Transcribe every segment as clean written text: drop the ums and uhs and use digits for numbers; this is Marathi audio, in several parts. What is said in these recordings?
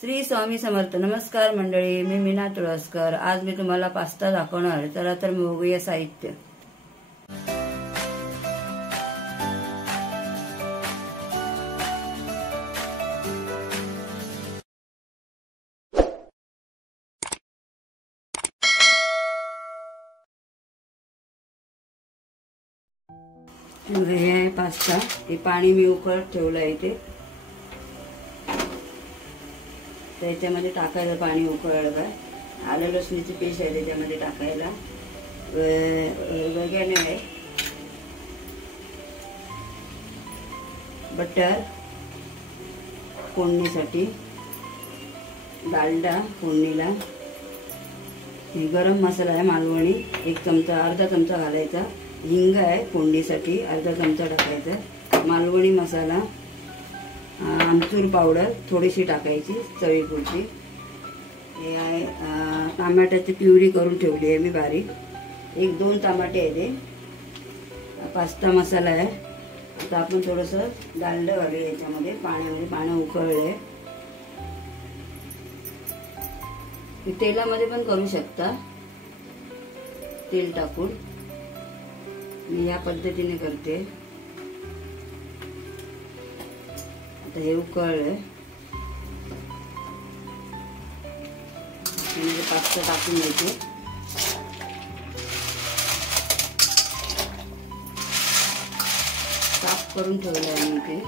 श्री स्वामी समर्थ. नमस्कार मंडळी, मी मीना तुळसकर. आज मी तुम्हाला पास्ता दाखवणार आहे. चला तर बघूया साहित्य. हे आहे पास्ता. हे पाणी मी उकळत ठेवलं आहे इथे. त्याच्यामध्ये टाकायला पाणी उकळलं काय. आलं लसणीची पेस्ट आहे त्याच्यामध्ये टाकायला. वेगळ्याने आहे बटर फोडणीसाठी, डालडा फोडणीला, गरम मसाला आहे मालवणी 1 चमचा, अर्धा चमचा घालायचा. हिंग आहे फोडणीसाठी, अर्धा चमचा टाकायचा. मालवणी मसाला, आमचूर पावडर थोडीशी टाकायची चवीपुरती. हे आहे टमाट्याची प्युरी करून ठेवली आहे मी बारीक. 1-2 टमाटे आहे ते. पास्ता मसाला आहे. आता आपण थोडंसं डालडा घालूया याच्यामध्ये. पाणी उकळले. तेलामध्ये पण करू शकता, तेल टाकून. मी या पद्धतीने करते. आता हे उकळले. पास्ता टाकून द्यायचे. साफ करून ठेवलं आहे मी ते.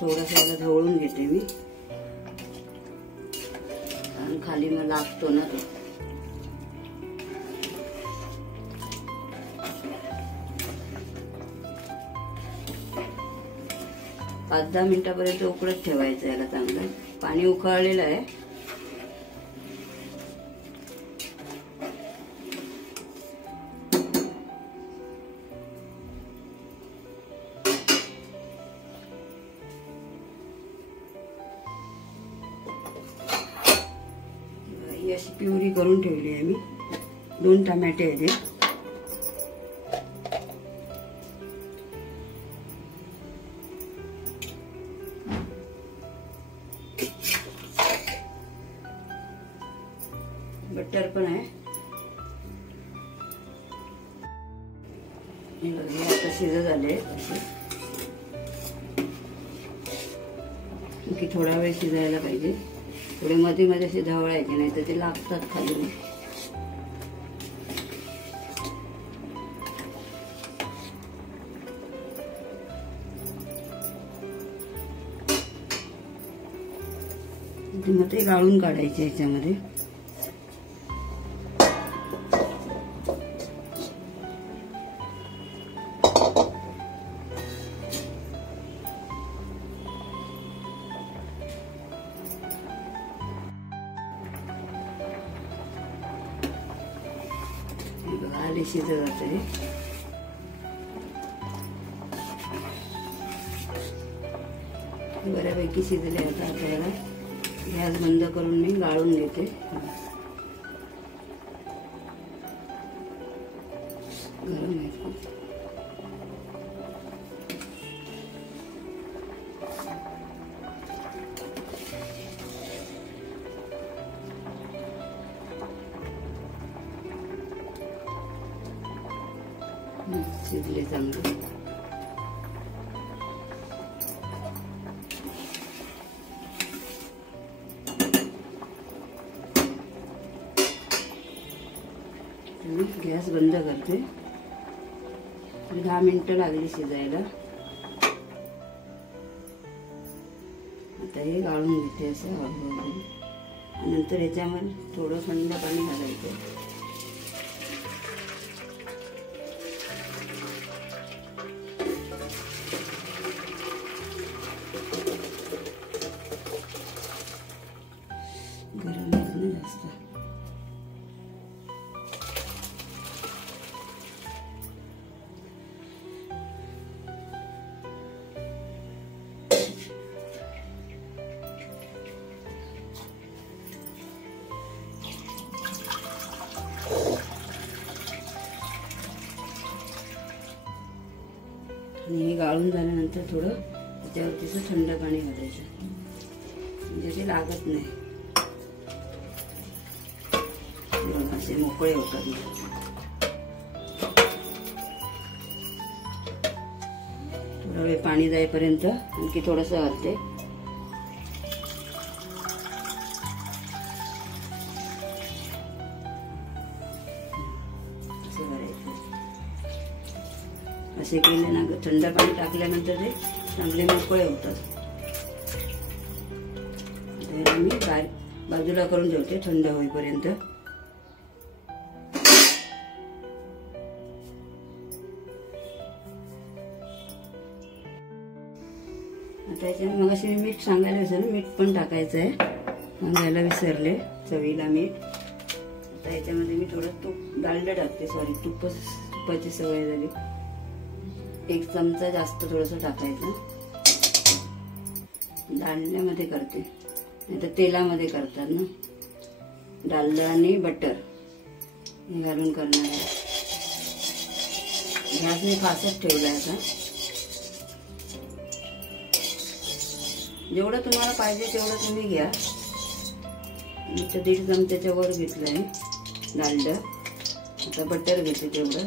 थोडंसं याला ढवळून घेते मी, कारण खाली मग लागतो ना तो. पाच 10 मिनिटापर्यंत उकळत ठेवायचं याला चांगलं. पाणी उकळलेलं आहे. अशी प्युरी करून ठेवली आहे मी. 2 टमाटे आहेत. बटर पण आहे. हे आता शिजत झाले की थोडा वेळ शिजायला पाहिजे. थोडे मध्ये मध्ये असे ढवळायचे, नाही तर ते लागतात खाली. मग ते गाळून काढायचे याच्यामध्ये. आले शिजत जाते. बऱ्यापैकी शिजले. आता आपल्याला गॅस बंद करून मी गाळून घेते. गरम आहे. शिजले चांगले. गॅस बंद करते. 10 मिनिटं लागली शिजायला. आता हे गाळून घेते असं हळूहळू. नंतर याच्यामध्ये थोडं थंड पाणी घालायचं. गरम जास्त. आणि हे गाळून झाल्यानंतर थोडं त्याच्यावरतीचं थंड पाणी घालायचं, म्हणजे ते लागत नाही. असे मोकळे होतात. थोडा वेळ पाणी जाईपर्यंत आणखी थोडंसं घालते. असे केले ना, थंड पाणी टाकल्यानंतर ते चांगले मोकळे होतात. मी बाजूला करून ठेवते थंड होईपर्यंत. आता याच्यात मग अशी मीठ सांगायला विसरले, मीठ पण टाकायचं आहे, सांगायला विसरले, चवीला मीठ. आता याच्यामध्ये मी थोडं तूप डालडा टाकते, सॉरी तुपाची सवय झाली. 1 चमचा जास्त थोडंसं टाकायचं. डालड्यामध्ये करते, नाही तर तेलामध्ये करतात ना. डालडा आणि बटर हे घालून करणार आहे. गॅस मी फास्टच ठेवला आता. जेवढं तुम्हाला पाहिजे तेवढं तुम्ही घ्या. मी तर 1.5 चमच्याच्या वर घेतलं आहे डालडा. आता बटर घेते तेवढं.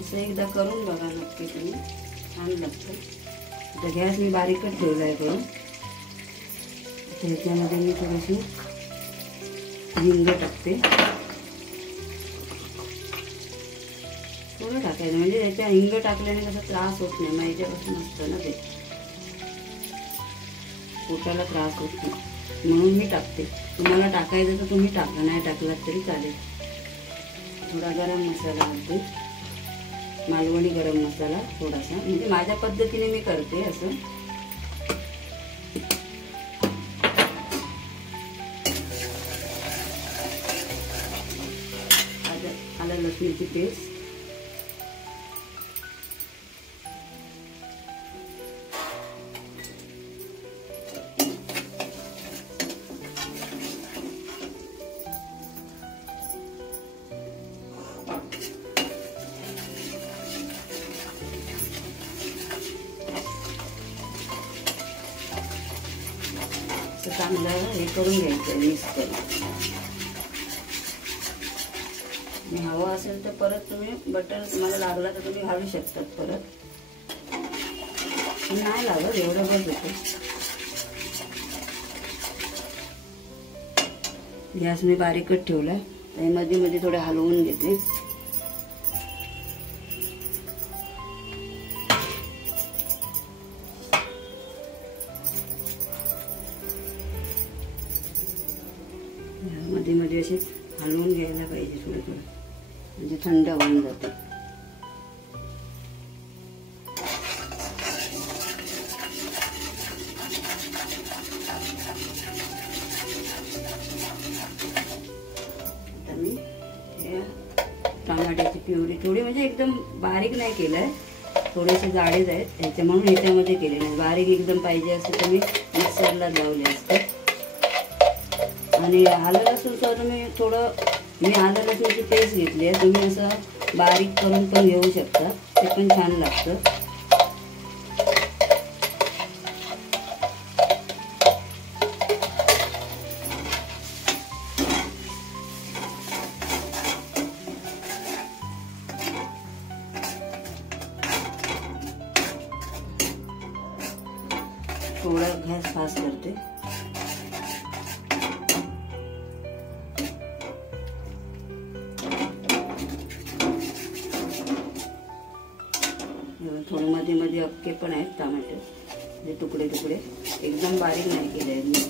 असं एकदा करून बघा नक्की तुम्ही, छान लागतं. आता गॅस मी बारीकच ठेवला आहे करून. ह्याच्यामध्ये मी थोडीशी हिंग टाकते. थोडं टाकायचं, म्हणजे त्याच्या हिंग टाकल्याने कसा त्रास होत नाही. मैद्यापासून असतं ना ते, पोटाला त्रास होत नाही म्हणून मी टाकते. तुम्हाला टाकायचं तर तुम्ही टाका, नाही टाकलात तरी चालेल. थोडा गरम मसाला घालते, मालवणी गरम मसाला थोडासा, म्हणजे माझ्या पद्धतीने मी करते असं. आलं लसूणची पेस्ट, चांगलं हे करून घ्यायचं, मिक्स करून. हवं असेल तर परत तुम्ही बटर तुम्हाला लागला तर तुम्ही घालू शकतात परत. नाही लागत एवढं बस होतं. गॅस मी बारीकच ठेवलाय. मध्ये मध्ये थोडे हलवून घेते. मध्ये मध्ये असे हलवून घ्यायला पाहिजे थोडं थोडं, म्हणजे थंड होऊन जाते. आता मी टमाट्याची प्युरी थोडी, म्हणजे एकदम बारीक नाही केलंय, थोडेसे जाडेच आहेत ह्याच्या, म्हणून ह्याच्यामध्ये केले नाही. बारीक एकदम पाहिजे असते तर मी मिक्सरला लावले असते. आणि आलं लसूणचं तुम्ही थोडं, मी आलं लसूणची पेस्ट घेतली आहे, तुम्ही असं बारीक करून पण घेऊ शकता, ते पण छान लागतं. थोडा गॅस फास्ट करते. थोडे मध्ये मध्ये अक्के पण आहेत टमाटे, म्हणजे तुकडे तुकडे, एकदम बारीक नाही केले आहेत मी.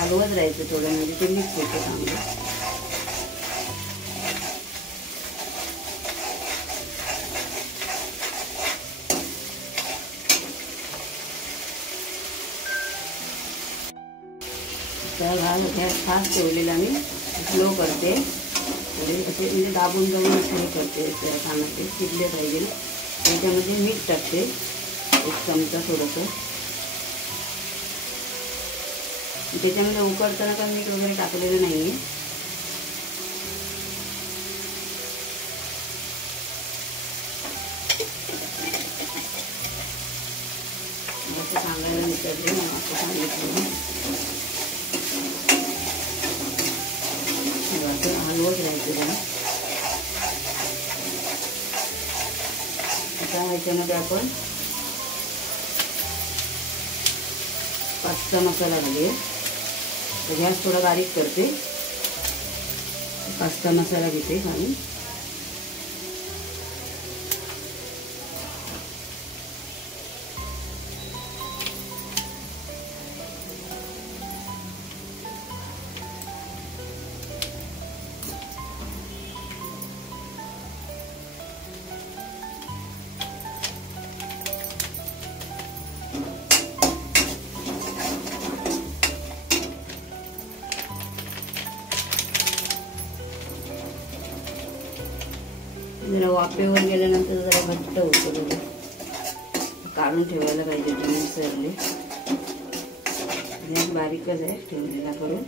हलवत राहायचं थोडं, म्हणजे ते मिक्स होतं चांगलं. गॅस फास्ट ठेवलेला मी स्लो करते, थोडे असे म्हणजे दाबून हे करते, कानाचे शिजले पाहिजे. त्याच्यामध्ये मीठ टाकते 1 चमचा थोडंसं. त्याच्यामध्ये उकडताना का मीठ वगैरे टाकलेलं नाही आहे. असं सांगायला विचारते मला, असं सांगितलं. हलवत राहायचं त्याला. आता ह्याच्यामध्ये आपण पास्ता मसाला घालूया. गॅस थोडा बारीक करते, पास्ता मसाला घेते घालून. जरा वाफेवर गेल्यानंतर जरा घट्ट होतं बघा, काढून ठेवायला पाहिजे ते मिक्सरने. बारीकच आहे ठेवलेला करून.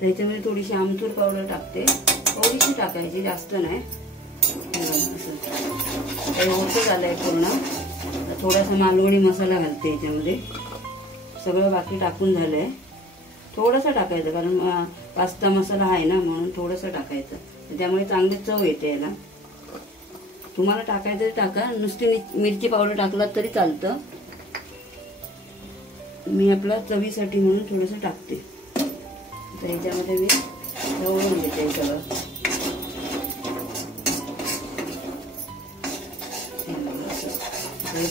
त्याच्यामध्ये थोडीशी आमचूर पावडर टाकते, थोडीशी टाकायची, जास्त नाही. असं होतं झालंय पूर्ण. थोडासा मालवणी मसाला घालते याच्यामध्ये. सगळं बाकी टाकून झालंय. थोडंसं टाकायचं, कारण पास्ता मसाला आहे ना, म्हणून थोडंसं टाकायचं. त्यामुळे चांगली चव येते याला. तुम्हाला टाकायचं तरी टाका, नुसती मिरची पावडर टाकलात तरी चालतं. मी आपला चवीसाठी म्हणून थोडंसं टाकते. तर याच्यामध्ये मी ढवळून घेते सगळं.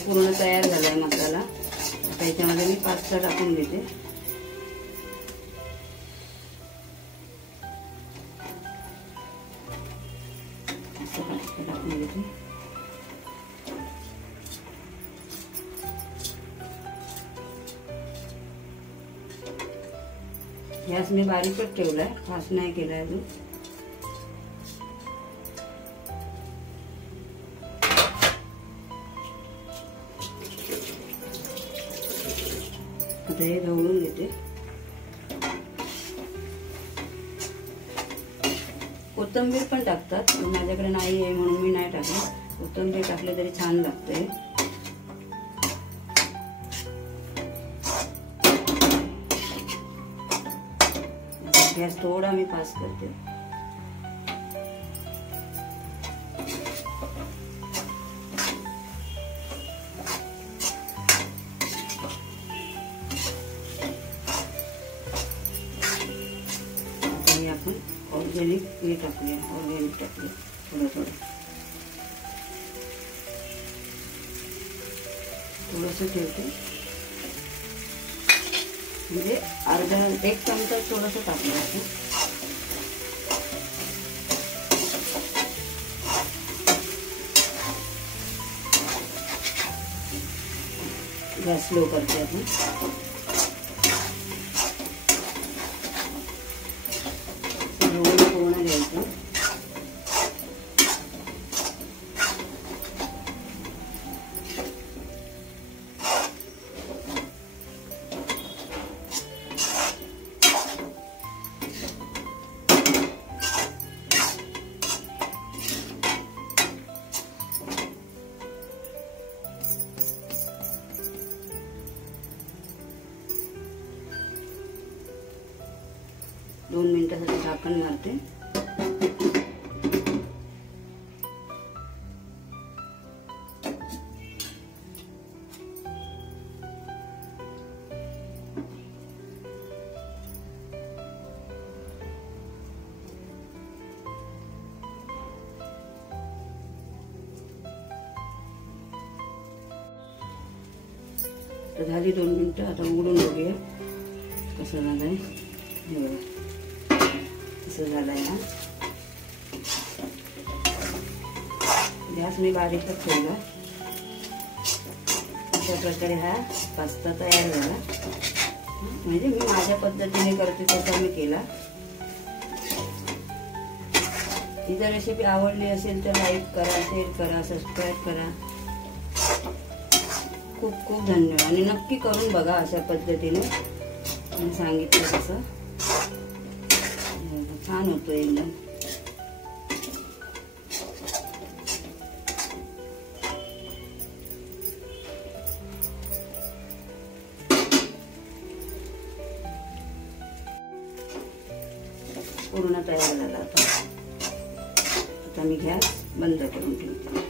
पूर्ण तयार झालाय मसाला. आता याच्यामध्ये मी पास्ता टाकून घेते. टाकून घेते. गॅस मी बारीकच ठेवलाय, फास्ट नाही केलाय अजून. आता हे ढवळून घेते. कोथिंबीर पण टाकतात, माझ्याकडे नाही आहे म्हणून मी नाही टाकले. कोथिंबीर टाकले तरी छान लागते. गॅस थोडा मी फास्ट करते. आपण ऑर्गॅनिक हे टाकूया, ऑर्गॅनिक टाकूया थोडं थोडं. थोडंसं ठेवते, म्हणजे अर्धा 1 चमचा थोडंसं टाकलं असं. गॅस स्लो करते आपण. पूर्ण घ्यायचं. 2 मिनिटासाठी झाकण मारते. तर झाली 2 मिनिटं. आता उघडून बघूया कसं झालंय. हे बघा कसं झालंय ना. गॅस मी बारीकच ठेवला. अशा प्रकारे हा पास्ता तयार झाला. म्हणजे मी माझ्या पद्धतीने करते तसा मी केला. ही जर रेसिपी आवडली असेल तर लाईक करा, शेअर करा, सबस्क्राईब करा. खूप खूप धन्यवाद. आणि नक्की करून बघा अशा पद्धतीने मी सांगितलं तसं. छान होतो एकदम. पूर्ण तयार झाला. आता मी गॅस बंद करून ठेवते.